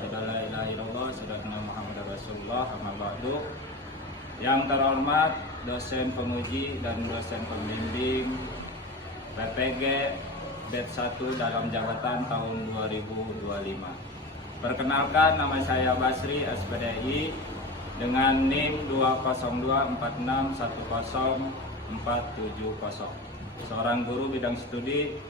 asyhadu an la ilaha illallah, asyhadu anna Muhammadar Rasulullah, amma ba'du. Yang terhormat dosen penguji dan dosen pembimbing PPG Batch 1 dalam jabatan tahun 2025. Perkenalkan, nama saya Basri SPDI dengan NIM 202461040. Seorang guru bidang studi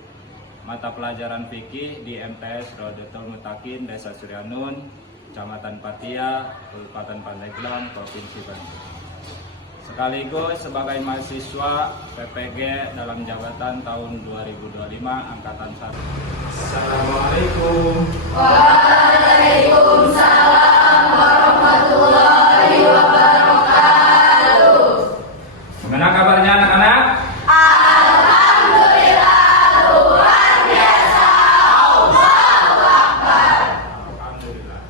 mata pelajaran fikih di MTS Rodatul Mutakin, Desa Suryanun, Kecamatan Patia, Kabupaten Pandeglang, Provinsi Bandung. Sekaligus sebagai mahasiswa PPG dalam jabatan tahun 2025 angkatan 1. Assalamualaikum. Waalaikumsalam warahmatullahi wabarakatuh. Gimana kabarnya anak-anak? Alhamdulillah luar biasa. Allahu Akbar. Alhamdulillah.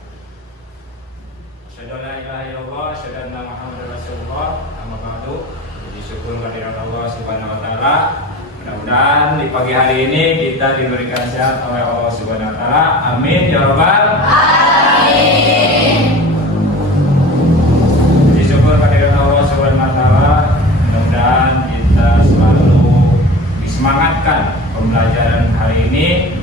Asyhadu an la ilaha illallah, asyhadu anna Muhammadar Rasulullah, amma ba'du. Puji syukur kehadirat Allah Subhanahu wa taala. Mudah-mudahan di pagi hari ini kita diberikan sehat oleh Allah Subhanahu wa taala. Amin ya rabbal alamin. Puji syukur kehadirat Allah Subhanahu wa taala. Mudah-mudahan kita selalu disemangatkan pembelajaran hari ini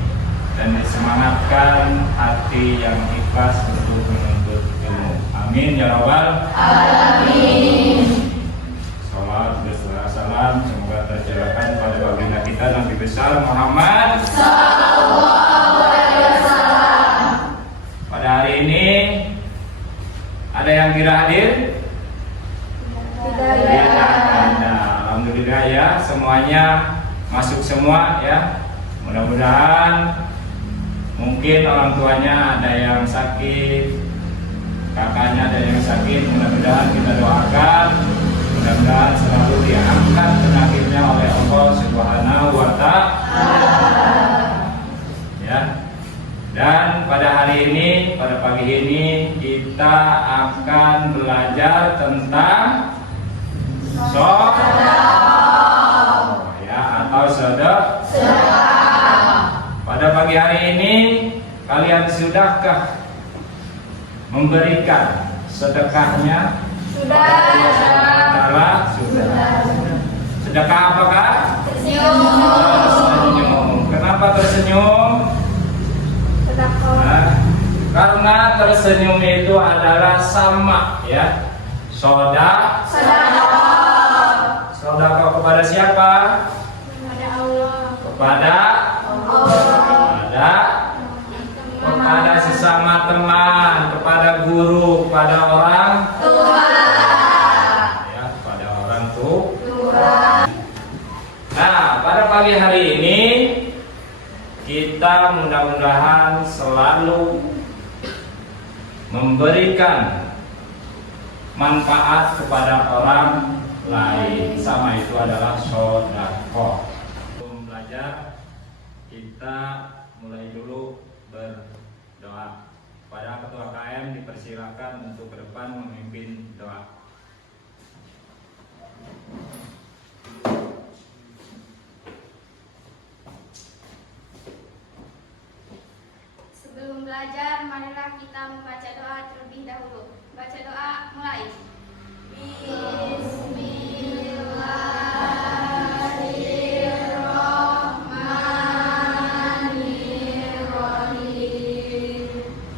dan disemangatkan hati yang ikhlas untuk menuntut ilmu. Amin ya rabbal Alamin. Salam salam semoga tercurahkan pada baginda kita Nabi besar Muhammad Sallallahu alaihi wasallam. Pada hari ini ada yang kira hadir? Tidak Ada. Alhamdulillah ya, semuanya masuk semua ya. Mudah-mudahan mungkin orang tuanya ada yang sakit, kakaknya ada yang sakit. Mudah-mudahan kita doakan, mudah-mudahan selalu diangkat penyakitnya oleh Allah Subhanahu wa taala. Ya. Dan pada hari ini, pada pagi ini kita akan belajar tentang sedekah ya, atau sedekah. Pada pagi hari ini kalian sudahkah memberikan sedekahnya? Sudah. Sudah. Sedekah apakah? Tersenyum. Tersenyum. Kenapa tersenyum? Nah, karena tersenyum itu adalah sama ya. Sedekah kepada siapa? Kepada Allah. Kepada sesama teman, kepada guru, kepada orang tua. ya, kepada orang tua. Tua. Nah, pada pagi hari ini kita mudah-mudahan selalu memberikan manfaat kepada orang lain. Sama itu adalah sedekah. Sebelum belajar, kita mulai dulu berdoa. Pada ketua KM dipersilakan untuk ke depan memimpin doa. Sebelum belajar, marilah kita membaca doa terlebih dahulu. Baca doa, mulai. Bismillahirrahmanirrahim.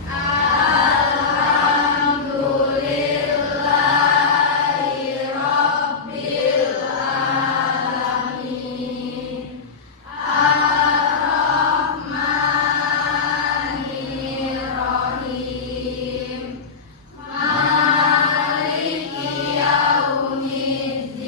Alhamdulillahi rabbil alamin. Ar-Rahmanir-Rahim. Maliki yaumiddin.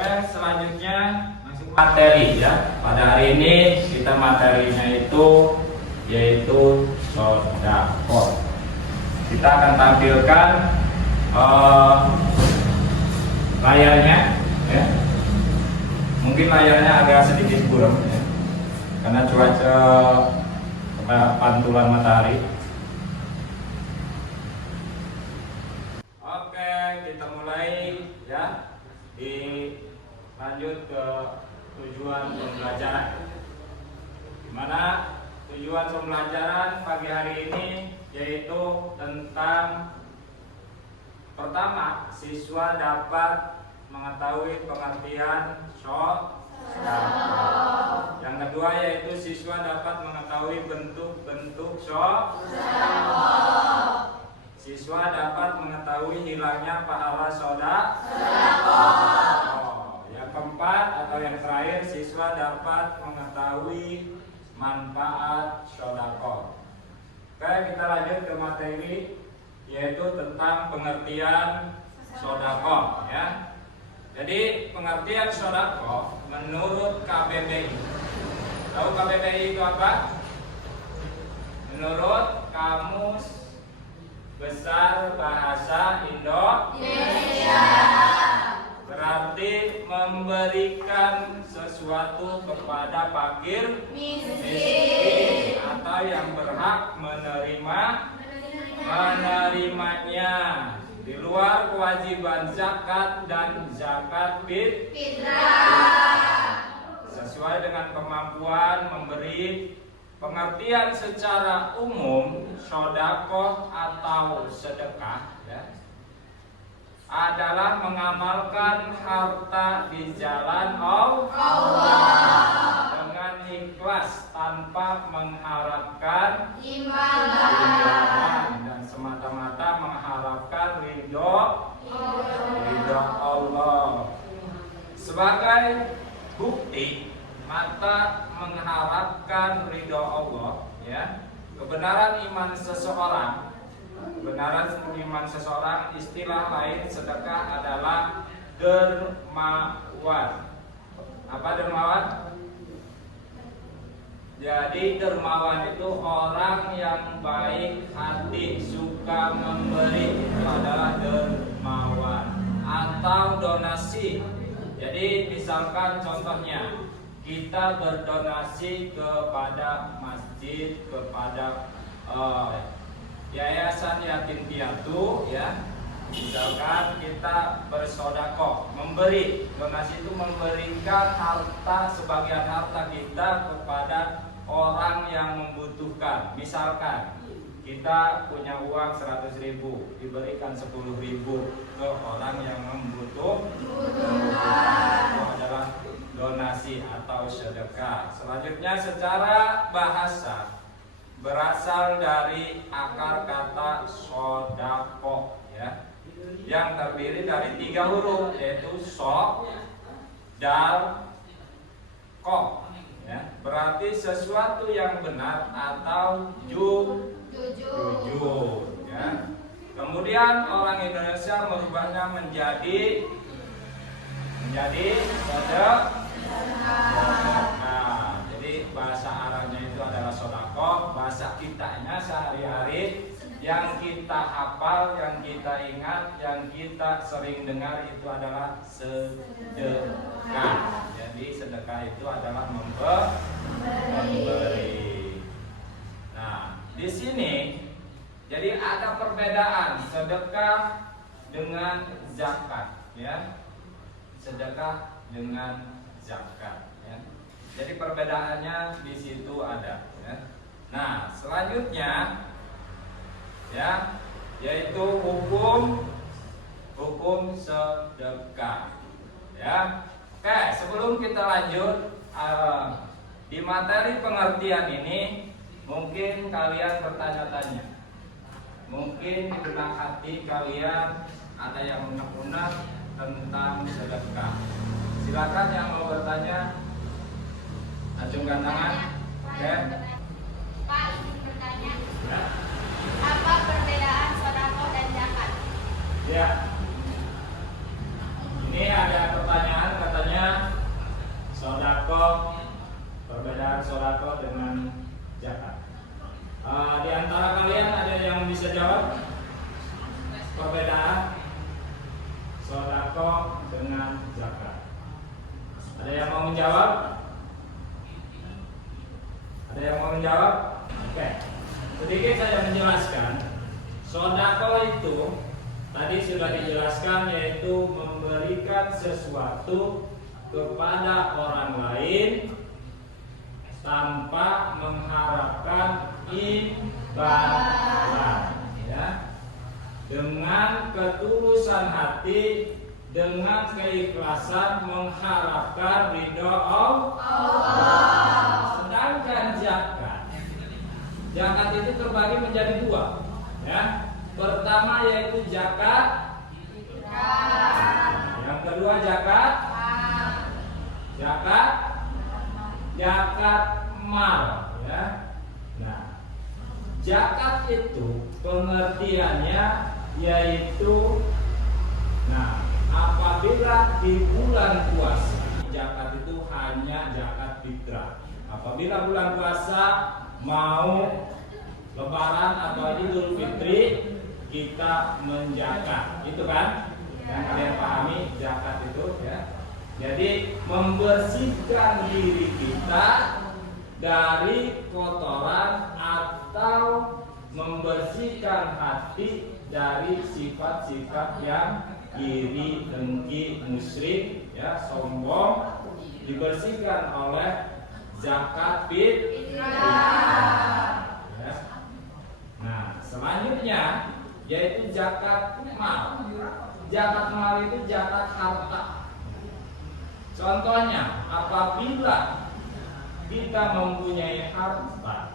Oke, selanjutnya masuk materi ya. Pada hari ini kita materinya itu yaitu sedekah. Kita akan tampilkan layarnya ya. Mungkin layarnya agak sedikit buram ya, karena cuaca pantulan matahari. Oke, kita mulai ya. Lanjut ke tujuan pembelajaran. Dimana tujuan pembelajaran pagi hari ini yaitu tentang pertama, siswa dapat mengetahui pengertian sedekah. Yang kedua yaitu siswa dapat mengetahui bentuk-bentuk sedekah. Siswa dapat mengetahui hilangnya pahala sedekah. Yang keempat atau yang terakhir, siswa dapat mengetahui manfaat sedekah. Oke, kita lanjut ke materi yaitu tentang pengertian sedekah ya. Jadi pengertian sedekah menurut KBBI. Tahu KBBI itu apa? Menurut Kamus Besar Bahasa Indonesia, berarti memberikan sesuatu kepada fakir miskin atau yang berhak menerimanya di luar kewajiban zakat dan zakat fitrah sesuai dengan kemampuan memberi. Pengertian secara umum sedekah atau sedekah ya, adalah mengamalkan harta di jalan Allah dengan ikhlas tanpa mengharapkan imbalan dan semata-mata mengharapkan ridho Allah. Sebagai bukti mata mengharapkan ridho Allah ya, kebenaran iman seseorang. Kebenaran iman seseorang, istilah lain sedekah adalah dermawan. Apa dermawan? Jadi dermawan itu orang yang baik hati, suka memberi, itu adalah dermawan. Atau donasi. Jadi misalkan contohnya kita berdonasi kepada masjid, kepada yayasan yatim piatu ya. Misalkan kita bersedekah, memberi. Donasi itu memberikan harta, sebagian harta kita kepada orang yang membutuhkan. Misalkan kita punya uang 100.000, diberikan 10.000 ke orang yang membutuhkan. Itu adalah donasi atau sedekah. Selanjutnya secara bahasa berasal dari akar kata sodako ya, yang terdiri dari 3 huruf yaitu so, dal, ko ya. Berarti sesuatu yang benar atau jujur ya. Kemudian orang Indonesia merubahnya menjadi sedekah. Nah, jadi bahasa Arabnya itu adalah sodako, bahasa kitanya sehari-hari yang kita hafal, yang kita ingat, yang kita sering dengar itu adalah sedekah. Jadi sedekah itu adalah memberi. Nah, di sini jadi ada perbedaan sedekah dengan zakat ya. Sedekah dengan zakat ya. Jadi perbedaannya di situ ada ya. Nah, selanjutnya ya, yaitu hukum sedekah ya. Oke, sebelum kita lanjut di materi pengertian ini, mungkin kalian bertanya-tanya, mungkin di benak hati kalian ada yang unek-unek tentang sedekah. Silakan yang mau bertanya, acungkan tangan. Oke. Pak, izin bertanya. Ya. Apa perbedaan sedekah dan zakat? Ya. Ini ada pertanyaan, kata tadi sudah dijelaskan, yaitu memberikan sesuatu kepada orang lain tanpa mengharapkan imbalan, ya, dengan ketulusan hati, dengan keikhlasan mengharapkan ridho Allah. Sedangkan zakat itu terbagi menjadi dua, ya. Pertama yaitu zakat fitrah. Yang kedua zakat mal, ya. Nah, zakat itu pengertiannya yaitu, nah, apabila di bulan puasa, zakat itu hanya zakat fitrah. Apabila bulan puasa mau Lebaran atau Idul Fitri, kita menzakat, itu kan? Yang kalian pahami zakat itu, ya. Jadi membersihkan diri kita dari kotoran atau membersihkan hati dari sifat-sifat yang iri, dengki, musyrik, ya, sombong, dibersihkan oleh zakat fitrah. Ya. Nah, selanjutnya yaitu zakat mal. Zakat mal itu zakat harta. Contohnya, apabila kita mempunyai harta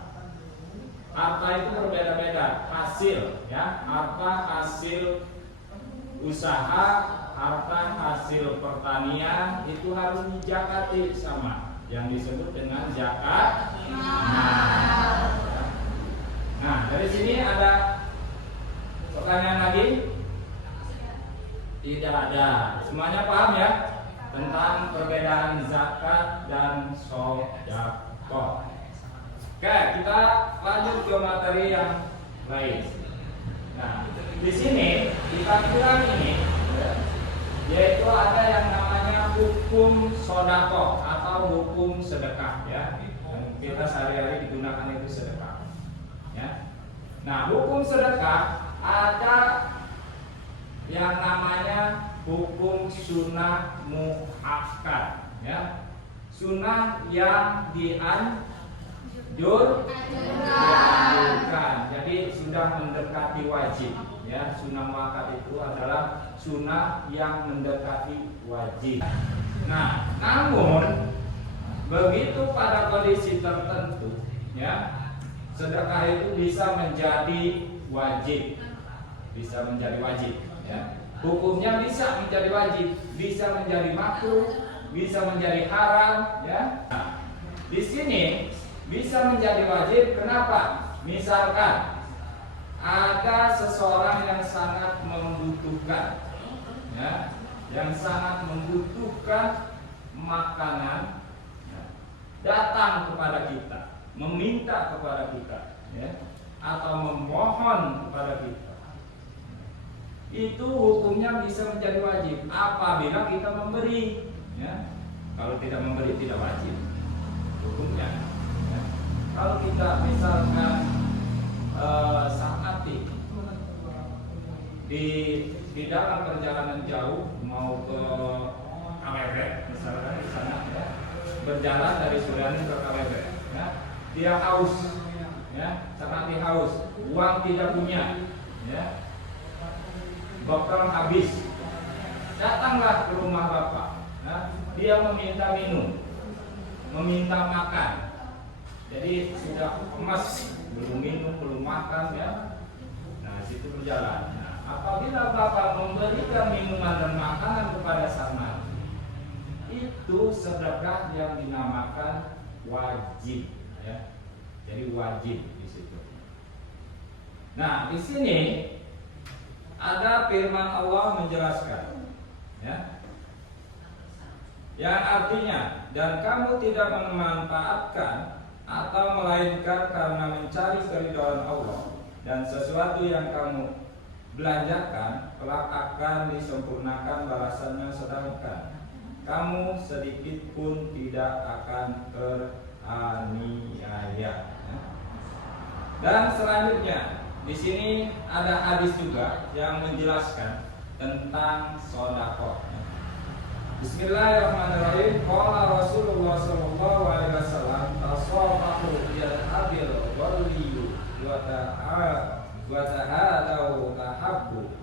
itu berbeda-beda hasil, ya, harta hasil usaha, harta hasil pertanian itu harus dizakati sama yang disebut dengan zakat mal. Nah, dari sini ada pertanyaan lagi? Tidak ada. Semuanya paham ya tentang perbedaan zakat dan sedekah. Oke, kita lanjut ke materi yang lain. Nah, di sini di tampilan ini, yaitu ada yang namanya hukum sedekah atau hukum sedekah, ya. Yang kita sehari-hari digunakan itu sedekah, ya. Nah, hukum sedekah ada yang namanya hukum sunnah muakkad, ya. Sunnah yang dianjurkan. Jadi sudah mendekati wajib, ya. Sunnah muakkad itu adalah sunnah yang mendekati wajib. Nah, namun begitu pada kondisi tertentu, ya, sedekah itu bisa menjadi wajib, ya. Hukumnya bisa menjadi wajib, bisa menjadi makruh, bisa menjadi haram, ya. Nah, di sini bisa menjadi wajib. Kenapa? Misalkan ada seseorang yang sangat membutuhkan, ya, yang sangat membutuhkan makanan, ya, datang kepada kita, meminta kepada kita, ya, atau memohon kepada kita. Itu hukumnya bisa menjadi wajib apabila kita memberi, ya. Kalau tidak memberi tidak wajib hukumnya, ya. Kalau kita misalkan sang hati di dalam perjalanan jauh mau ke Kawebe, misalkan di sana, ya, berjalan dari Sudan ke Kawebe, ya, dia haus, ya, sang hati haus, uang tidak punya, ya, bekal habis, datanglah ke rumah bapak, ya, dia meminta minum, meminta makan. Jadi sudah emas, belum minum, belum makan, ya. Nah, situ berjalan. Nah, apabila bapak memberikan minuman dan makanan kepada sang nabi, itu sedekah yang dinamakan wajib, ya. Jadi wajib di situ. Nah, di sini ada firman Allah menjelaskan, ya, yang artinya, dan kamu tidak memanfaatkan atau melainkan karena mencari keridhaan Allah, dan sesuatu yang kamu belanjakan kelak akan disempurnakan balasannya, sedangkan kamu sedikit pun tidak akan teraniaya. Dan selanjutnya di sini ada hadis juga yang menjelaskan tentang sedekah. Bismillahirrahmanirrahim. Qala Rasulullah sallallahu alaihi wasallam, "Tasafahu bil habil waliyyu wa ta'alu tahabbu."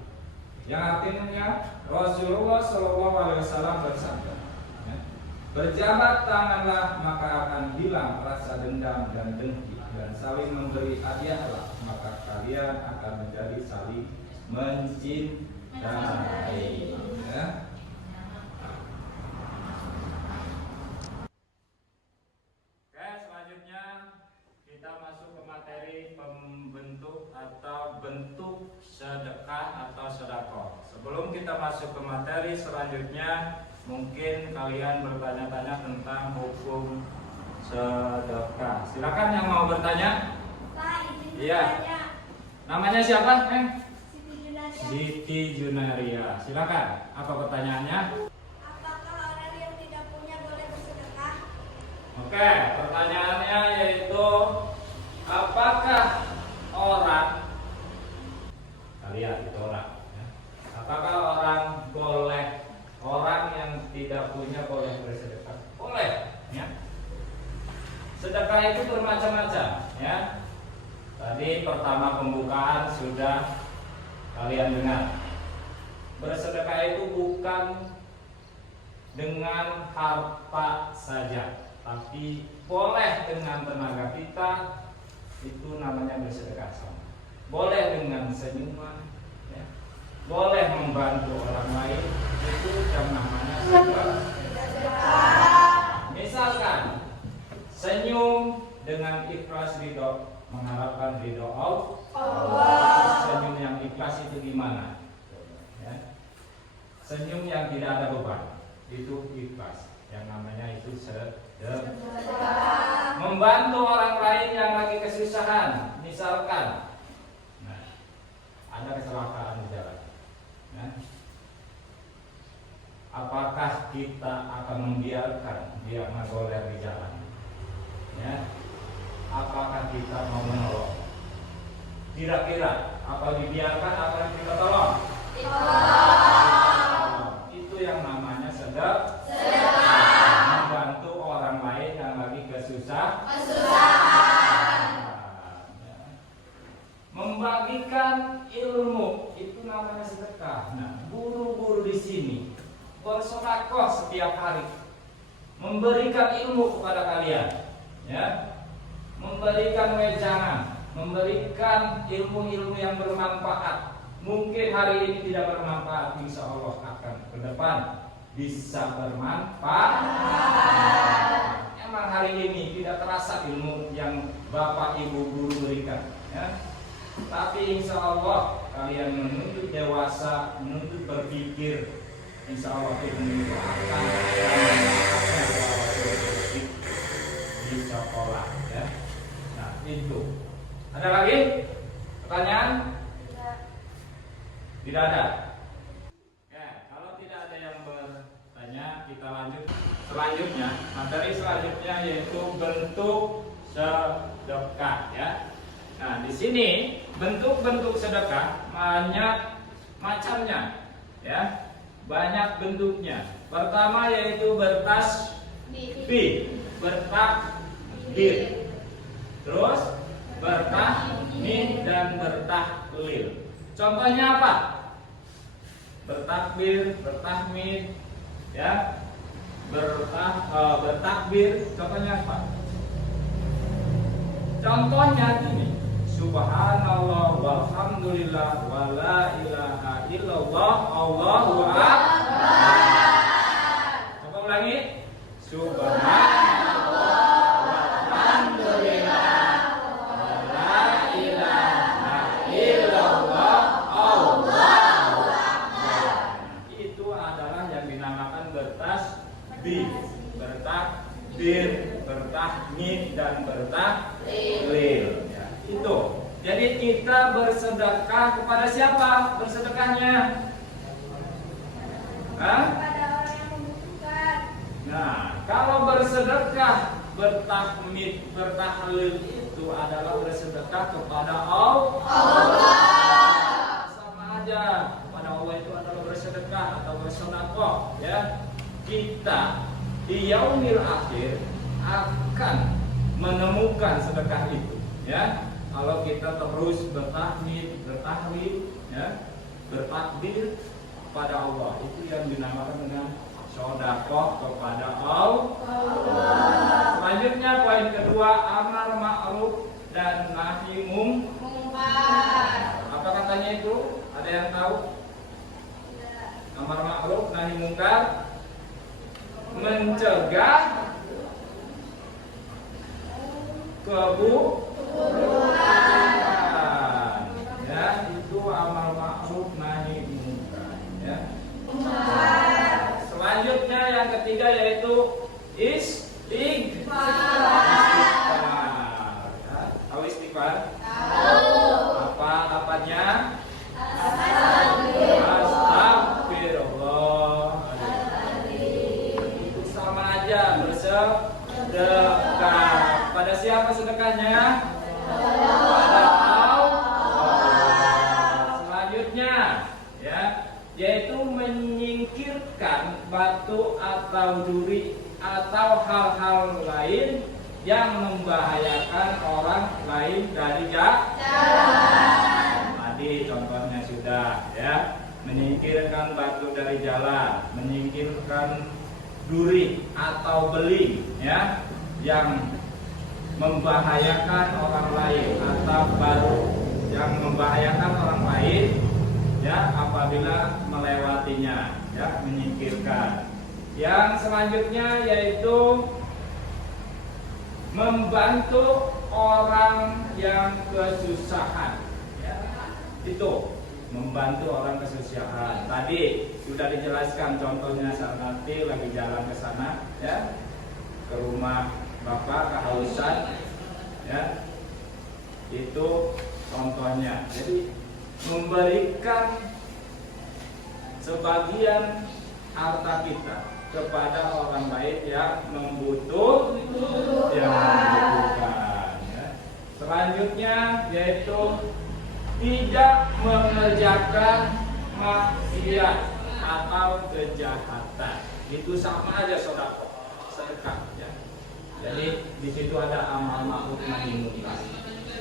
Yang artinya Rasulullah sallallahu alaihi wasallam bersabda, ya, berjabat tanganlah maka akan hilang rasa dendam dan dengki, dan saling memberi hadiahlah maka kalian akan menjadi saling mencintai. Ya. Oke, selanjutnya kita masuk ke materi pembentuk atau bentuk sedekah atau sedekah. Sebelum kita masuk ke materi selanjutnya, mungkin kalian bertanya-tanya tentang hukum sedekah. Silakan yang mau bertanya. Pak, izin Iya. bertanya. Namanya siapa? Siti Junaria. Siti Junaria. Silakan. Apa pertanyaannya? Apakah orang yang tidak punya boleh bersedekah? Oke, pertanyaannya yaitu apakah orang kalian itu orang, ya, apakah orang yang tidak punya boleh bersedekah? Boleh, ya. Sedekah itu bermacam-macam, ya. Tadi pertama pembukaan sudah kalian dengar. Bersedekah itu bukan dengan harta saja, tapi boleh dengan tenaga kita, itu namanya bersedekah sama. Boleh dengan senyuman, ya. Boleh membantu orang lain, itu yang namanya sedekah. Misalkan senyum dengan ikhlas ridho, mengharapkan ridho Allah. Senyum yang ikhlas itu gimana? Ya. Senyum yang tidak ada beban, itu ikhlas. Yang namanya itu sedekah. Membantu orang lain yang lagi kesusahan, misalkan, nah, ada kecelakaan di jalan, ya. Apakah kita akan membiarkan dia mengoler di jalan? Ya. Apakah kita mau menolong? Kira-kira apa dibiarkan, apa yang kita tolong? Itu yang namanya sedekah. Membantu orang lain yang lagi kesusahan. Membagikan ilmu itu namanya sedekah. Nah, guru-guru di sini bersedekah setiap hari, memberikan ilmu kepada kalian, ya, memberikan wejangan, memberikan ilmu-ilmu yang bermanfaat. Mungkin hari ini tidak bermanfaat, insya Allah akan ke depan bisa bermanfaat. Emang hari ini tidak terasa ilmu yang Bapak Ibu guru berikan, ya. Tapi insya Allah kalian menuntut dewasa, menuntut berpikir, insya Allah ilmu itu akan di sekolah, ya. Nah, itu. Ada lagi pertanyaan? Tidak ada. Ya, kalau tidak ada yang bertanya, kita lanjut. Selanjutnya, materi selanjutnya yaitu bentuk sedekah, ya. Nah, di sini bentuk-bentuk sedekah banyak macamnya, ya. Banyak bentuknya. Pertama yaitu bertasbih, bertakbir, terus bertahmid dan bertahlil. Contohnya apa? Bertakbir, bertahmid, ya. Bertakbir. Contohnya apa? Contohnya gini. Subhanallah walhamdulillah wala ilaha illallah Allahu akbar. Coba ulangi. Subhanallah walhamdulillah wala ilaha illallah Allahu akbar. Itu adalah yang dinamakan bertasbih, bertakbir, bertahmid dan bertahlil. Itu. Jadi kita bersedekah kepada siapa? Bersedekahnya? Kepada orang yang membutuhkan. Nah, kalau bersedekah, bertahmid, bertahlil itu itu adalah bersedekah kepada Allah. Sama aja, kepada Allah itu adalah bersedekah atau bersedekah, ya. Kita di yaumil akhir akan menemukan sedekah itu, ya. Kalau kita terus bertahlil, ya, bertakbir kepada Allah, itu yang dinamakan dengan sedekah kepada Allah. Selanjutnya poin kedua, amar ma'ruf dan nahi mungkar. Apa katanya itu? Ada yang tahu? Amar ma'ruf nahi mungkar, mencegah keburukan, ya, itu amar ma'ruf nahi mungkar, ya. Selanjutnya yang ketiga yaitu istighfar. Ya, tahu istighfar? Apa apanya? Astagfirullah. Itu sama aja bersedekah. Pada siapa sedekahnya? Pada Allah. Selanjutnya, ya, yaitu menyingkirkan batu atau duri atau hal-hal lain yang membahayakan orang lain dari jalan. Tadi contohnya sudah, ya, menyingkirkan batu dari jalan, menyingkirkan duri atau beling, ya, yang membahayakan orang lain atau baru yang membahayakan orang lain, ya, apabila melewatinya, ya, menyingkirkan. Yang selanjutnya yaitu membantu orang yang kesusahan, ya. Itu membantu orang kesusahan. Tadi sudah dijelaskan contohnya saat nanti lagi jalan ke sana, ya, ke rumah bapak kehausan, ya, itu contohnya. Jadi memberikan sebagian harta kita kepada orang lain yang membutuhkan, ya. Selanjutnya yaitu tidak mengerjakan maksiat atau kejahatan. Itu sama aja sedekah, ya. Jadi di situ ada amal ma'ruf nahi mungkar.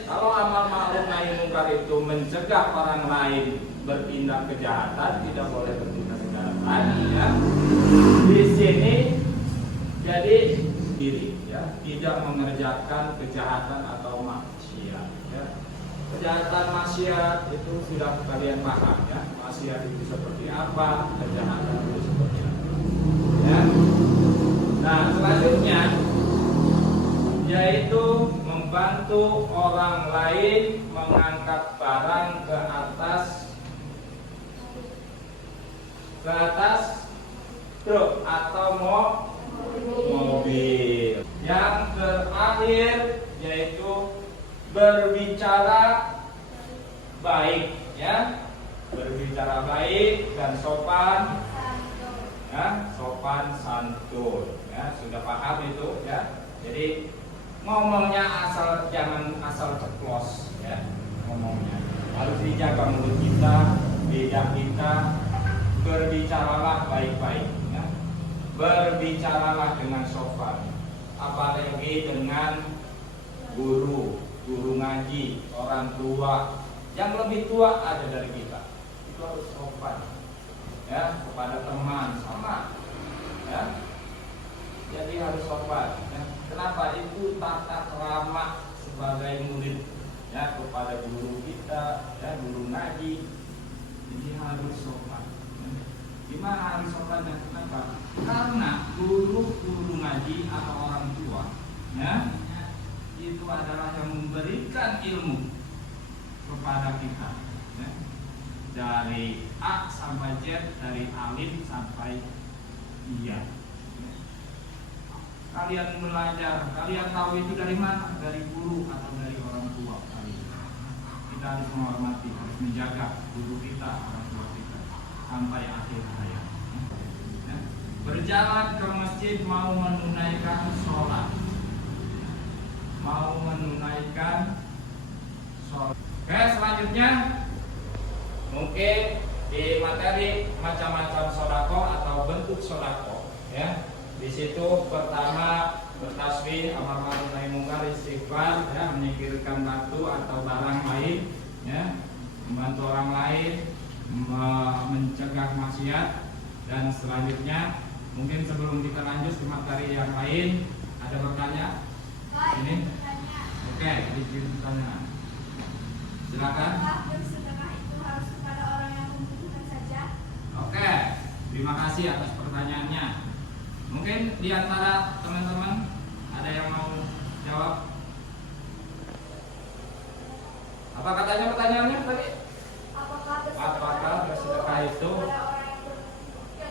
Kalau amal ma'ruf nahi mungkar itu mencegah orang lain bertindak kejahatan, tidak boleh bertindak kejahatan, ya. Di sini jadi diri, ya, tidak mengerjakan kejahatan atau maksiat, ya. Kejahatan maksiat itu sudah kalian paham, ya. Maksiat itu seperti apa, kejahatan itu seperti apa, ya. Nah, selanjutnya yaitu membantu orang lain mengangkat barang ke atas truk atau mobil. Yang terakhir yaitu berbicara baik, ya, berbicara baik dan sopan, ya, sopan santun, ya, sudah paham itu, ya. Jadi ngomongnya jangan asal ceplos, ya, ngomongnya harus dijaga mulut kita, lidah kita. Berbicaralah baik-baik, ya. Berbicaralah dengan sopan, apalagi dengan guru ngaji, orang tua yang lebih tua ada dari kita, itu harus sopan, ya, kepada teman sama, ya. Jadi harus sopan, ya. Kenapa? Itu tata krama sebagai murid, ya, kepada guru kita, ya, guru ngaji. Jadi harus sopan. Gimana harus sopannya? Kenapa? Karena guru ngaji atau orang tua, ya, itu adalah yang memberikan ilmu kepada kita, ya. Dari A sampai Z, dari alif sampai iya. Kalian belajar, kalian tahu itu dari mana? Dari guru atau dari orang tua kalian. Kita harus menghormati, harus menjaga guru kita, orang tua kita sampai akhir hayat. Ya. Berjalan ke masjid mau menunaikan sholat. mau menunaikan sholat. Oke, selanjutnya mungkin di materi macam-macam sodako atau bentuk sodako, ya. Di situ pertama bertasbih, amar ma'ruf nahi mungkar, istighfar, ya, menyingkirkan batu atau barang lain, ya, membantu orang lain, mencegah maksiat. Dan selanjutnya mungkin sebelum kita lanjut ke materi yang lain, ada bertanya? Ini? Oke, izin bertanya. Silakan. Bersedekah itu harus kepada orang yang membutuhkan saja. Oke, terima kasih atas pertanyaannya. Mungkin di antara teman-teman ada yang mau jawab? Apa katanya pertanyaannya tadi? Apakah bersedekah itu kepada orang yang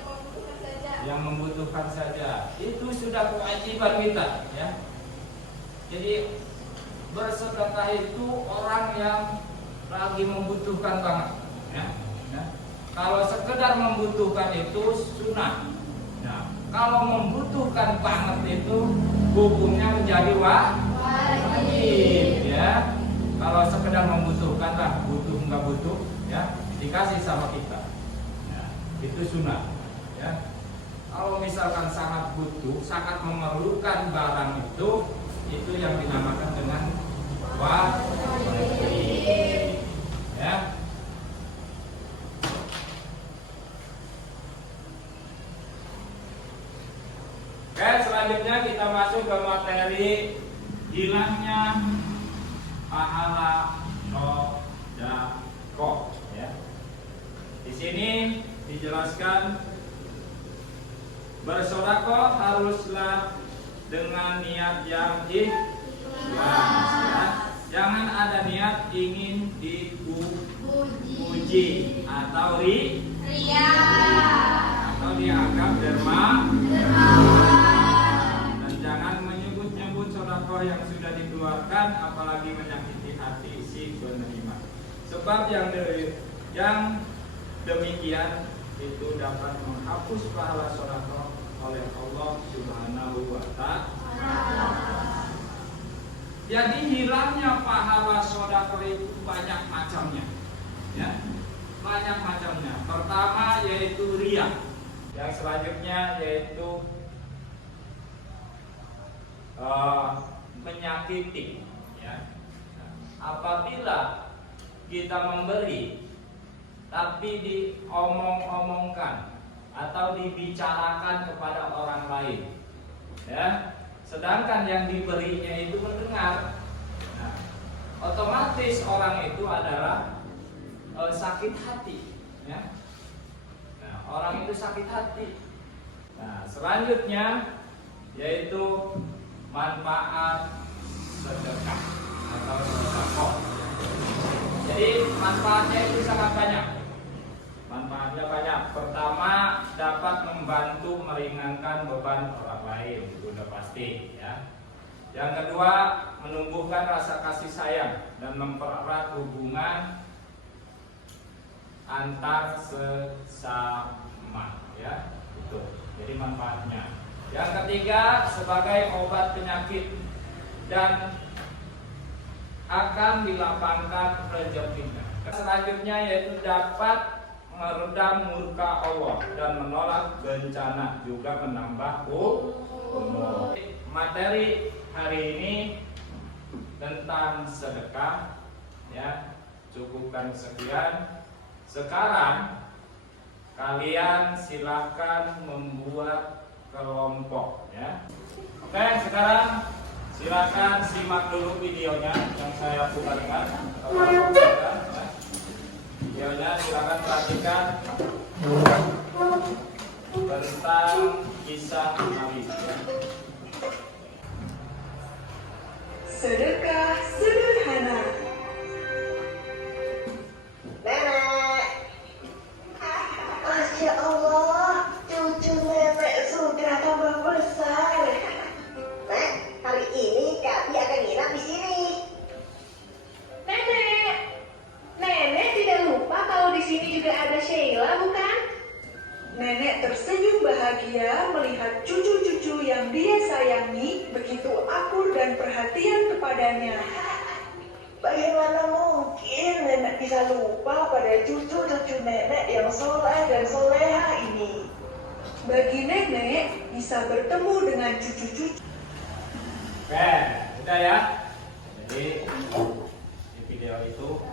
membutuhkan saja? yang membutuhkan saja? Itu sudah kewajiban kita, ya. Jadi bersedekah itu orang yang lagi membutuhkan banget, ya. Kalau sekedar membutuhkan itu sunnah. Nah, kalau membutuhkan banget itu hukumnya menjadi wajib, ya. Kalau sekedar membutuhkan lah, butuh nggak butuh, ya, dikasih sama kita. Ya, itu sunnah, ya. Kalau misalkan sangat butuh, sangat memerlukan barang itu yang dinamakan dengan wajib, ya. Oke, selanjutnya kita masuk ke materi hilangnya pahala sodako, ya. Di sini dijelaskan bersodako haruslah dengan niat yang ikhlas, ya. Jangan ada niat ingin dipuji atau Ria. atau dianggap dermawan. Dan jangan menyebut-nyebut sodako yang sudah dikeluarkan, apalagi menyakiti hati si penerima. Sebab yang demikian itu dapat menghapus pahala sodako oleh Allah Subhanahu wa Ta'ala. Jadi hilangnya pahala sodako itu banyak macamnya, ya, banyak macamnya. Pertama yaitu riya, yang selanjutnya yaitu menyakiti, ya. Apabila kita memberi tapi diomong-omongkan atau dibicarakan kepada orang lain, ya, sedangkan yang diberinya itu mendengar, nah, otomatis orang itu adalah sakit hati, ya. Nah, orang itu sakit hati. Nah, selanjutnya yaitu manfaat sedekah atau sedekah. Jadi manfaatnya itu sangat banyak. Manfaatnya banyak. Pertama, dapat membantu meringankan beban orang lain, sudah pasti, ya. Yang kedua, menumbuhkan rasa kasih sayang dan mempererat hubungan antar sesama, ya. Itu. Jadi manfaatnya. Yang ketiga, sebagai obat penyakit dan akan dilapangkan rezekinya. Selanjutnya yaitu dapat meredam murka Allah dan menolak bencana, juga menambah umur. Materi hari ini tentang sedekah, ya, cukupkan sekian. Sekarang kalian silahkan membuat kelompok, ya. Oke, sekarang silakan simak dulu videonya yang saya putarkan. Videonya silakan perhatikan tentang kisah Nabi. Sedekah sederhana. Nenek, Masya Allah, cucu nenek sudah tambah besar. Nek, hari ini Kami akan nginap di sini. Nenek tidak lupa kalau di sini juga ada Sheila, bukan? Nenek tersenyum bahagia melihat cucu-cucu yang yang dia sayangi begitu akur dan perhatian kepadanya. Bagaimana mungkin nenek bisa lupa pada cucu-cucu nenek yang soleh dan soleha ini? Bagi nenek, bisa bertemu dengan cucu-cucu. Oke, udah ya. Jadi di video itu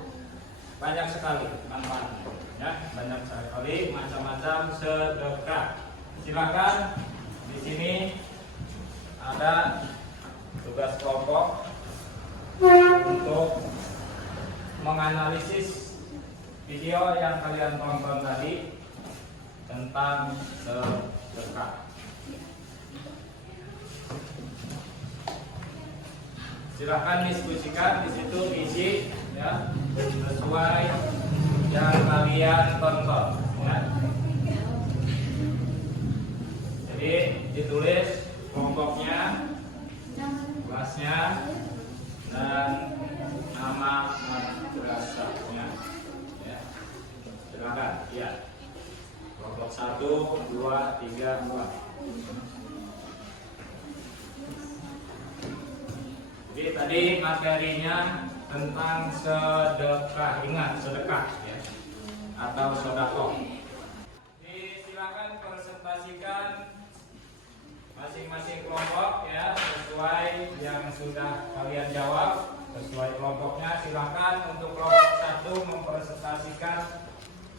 banyak sekali manfaatnya, ya, banyak sekali macam-macam sedekah. Silakan di sini ada tugas kelompok untuk menganalisis video yang kalian tonton tadi tentang sedekah. Silahkan diskusikan di situ, isi ya sesuai yang kalian tonton ya. Jadi ditulis kelompoknya, kelasnya, dan nama madrasahnya ya. Silakan ya. Kelompok 1, 2, 3, 4. Jadi tadi materinya tentang sedekah, ingat sedekah ya, atau sedekah. Silakan presentasikan masing-masing kelompok ya sesuai yang sudah kalian jawab sesuai kelompoknya. Silakan untuk kelompok 1 mempresentasikan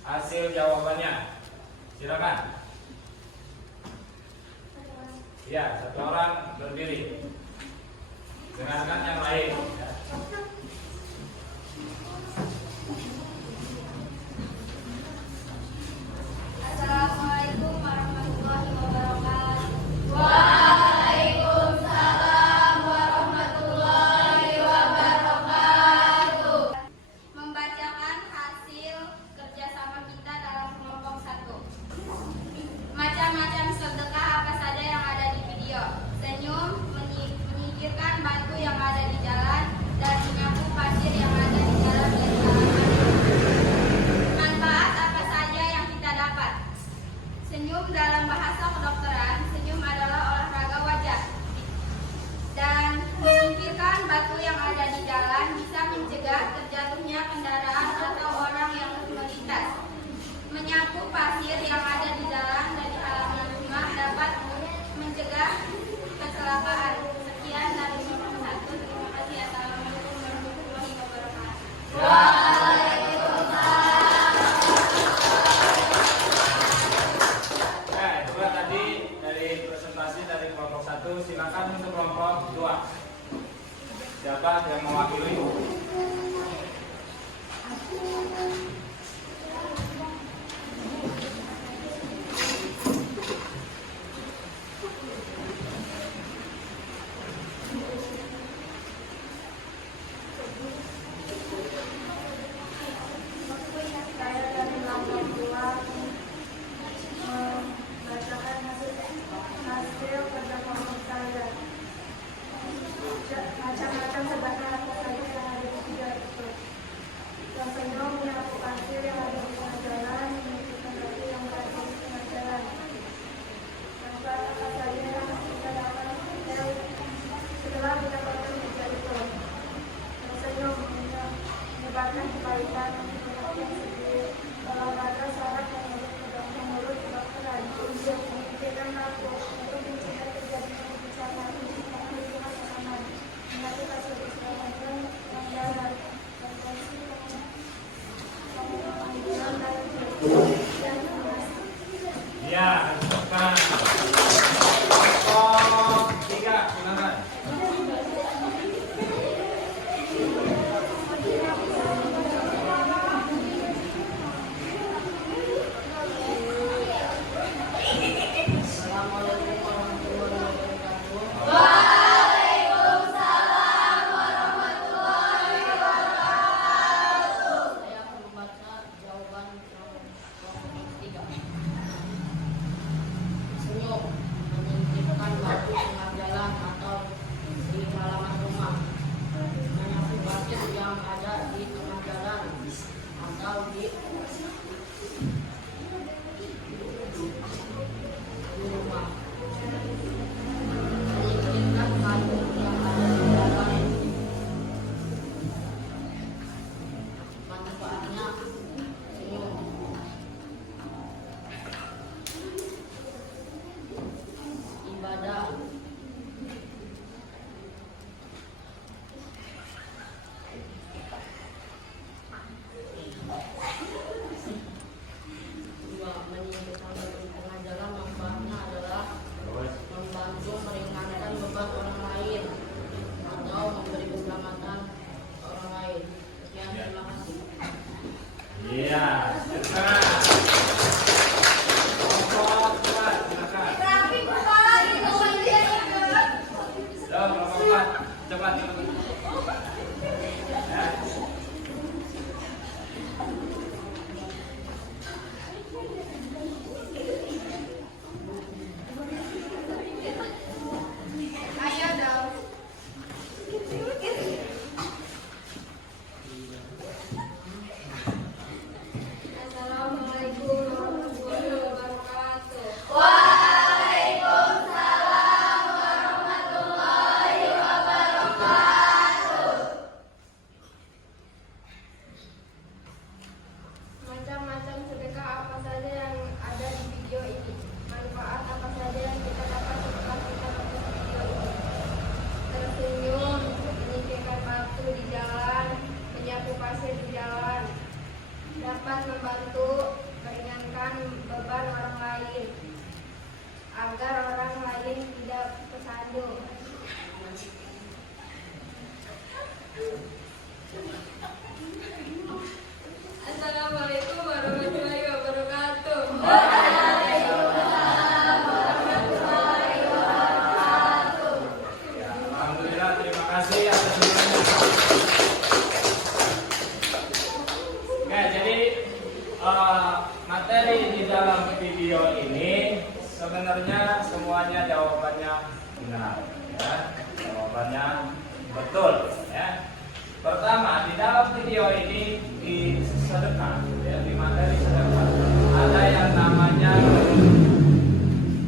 hasil jawabannya. Silakan. Ya, satu orang berdiri. Dengarkan yang lain. Assalamualaikum warahmatullahi wabarakatuh. Waalaikumsalam warahmatullahi wabarakatuh. Membacakan hasil kerjasama kita dalam kelompok 1. Macam-macam sedekah apa saja yang ada di video. Senyum, menyingkirkan batu yang ada di jalan, dan menyapu pasir yang ada di dalam halaman. Manfaat apa saja yang kita dapat? Senyum dalam bahasa kedokteran, senyum adalah olahraga wajah. Dan menyingkirkan batu yang ada di jalan bisa mencegah terjatuhnya kendaraan atau orang yang melintas. Menyapu pasir yang ada di jalan dan di halaman rumah dapat mencegah kecelakaan. Sekian dari kelompok 1. Terima kasih. Assalamualaikum warahmatullahi wabarakatuh. Itu tadi dari presentasi dari kelompok 1. Silakan untuk kelompok 2. Siapa yang mewakili? Saya dari kelompok 2 membacakan hasil kerja kelompok saya. Macam-macam sedekah apa saja yang ada di video itu. Yang senyum, menyapu pasir yang ada di tengah jalan, menyingkirkan batu yang berada di tengah jalan. Manfaat apa saja yang kita dapat setelah mendapatkan kerja itu. Yang senyum, menyebabkan kebaikan, yang sedih, olahraga syarat yang menurut kedokteran. Menyingkirkan batu untuk mencegah terjadinya kecelakaan di lingkungan yang aman. Mengatur hasil keselamatan yang darat. Ya, silakan. Kelompok 3, silakan. video ini sebenarnya semuanya jawabannya benar, ya. Jawabannya betul, ya. Pertama, di dalam video ini di sedekah, ya, di materi sedekah ada yang namanya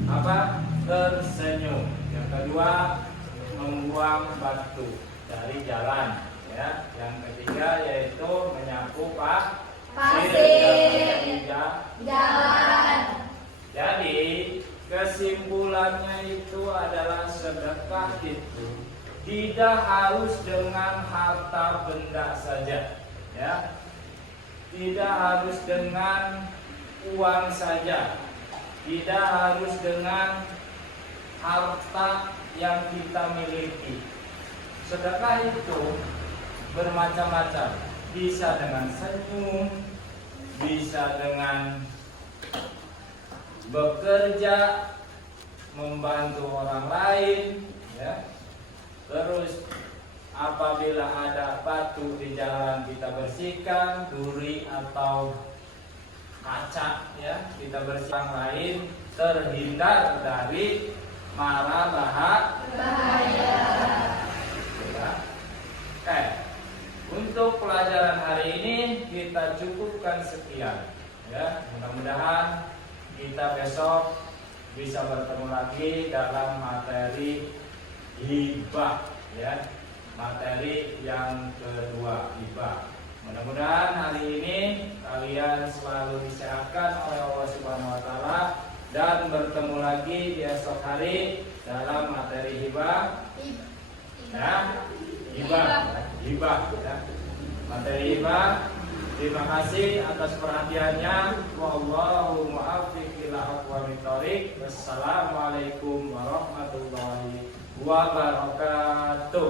apa? Tersenyum. Yang kedua, membuang batu dari jalan, ya. Yang ketiga yaitu menyapu pasir Jalan. Jadi kesimpulannya itu adalah sedekah itu tidak harus dengan harta benda saja, ya. Tidak harus dengan uang saja. Tidak harus dengan harta yang kita miliki. Sedekah itu bermacam-macam. Bisa dengan senyum, bisa dengan bekerja, membantu orang lain, ya. Terus apabila ada batu di jalan kita bersihkan, duri atau kaca, ya, kita bersihkan lain, terhindar dari mara bahaya. Ya. Oke. Untuk pelajaran hari ini kita cukupkan sekian, ya. Mudah-mudahan kita besok bisa bertemu lagi dalam materi hibah, ya. Materi yang kedua, hibah. Mudah-mudahan hari ini kalian selalu disehatkan oleh Allah Subhanahu wa taala dan bertemu lagi di esok hari dalam materi hibah. Ya, hibah, ya. Materi hibah. Terima kasih atas perhatiannya. Wallahu muwaffiq ila aqwamit thoriq. Wassalamualaikum warahmatullahi wabarakatuh.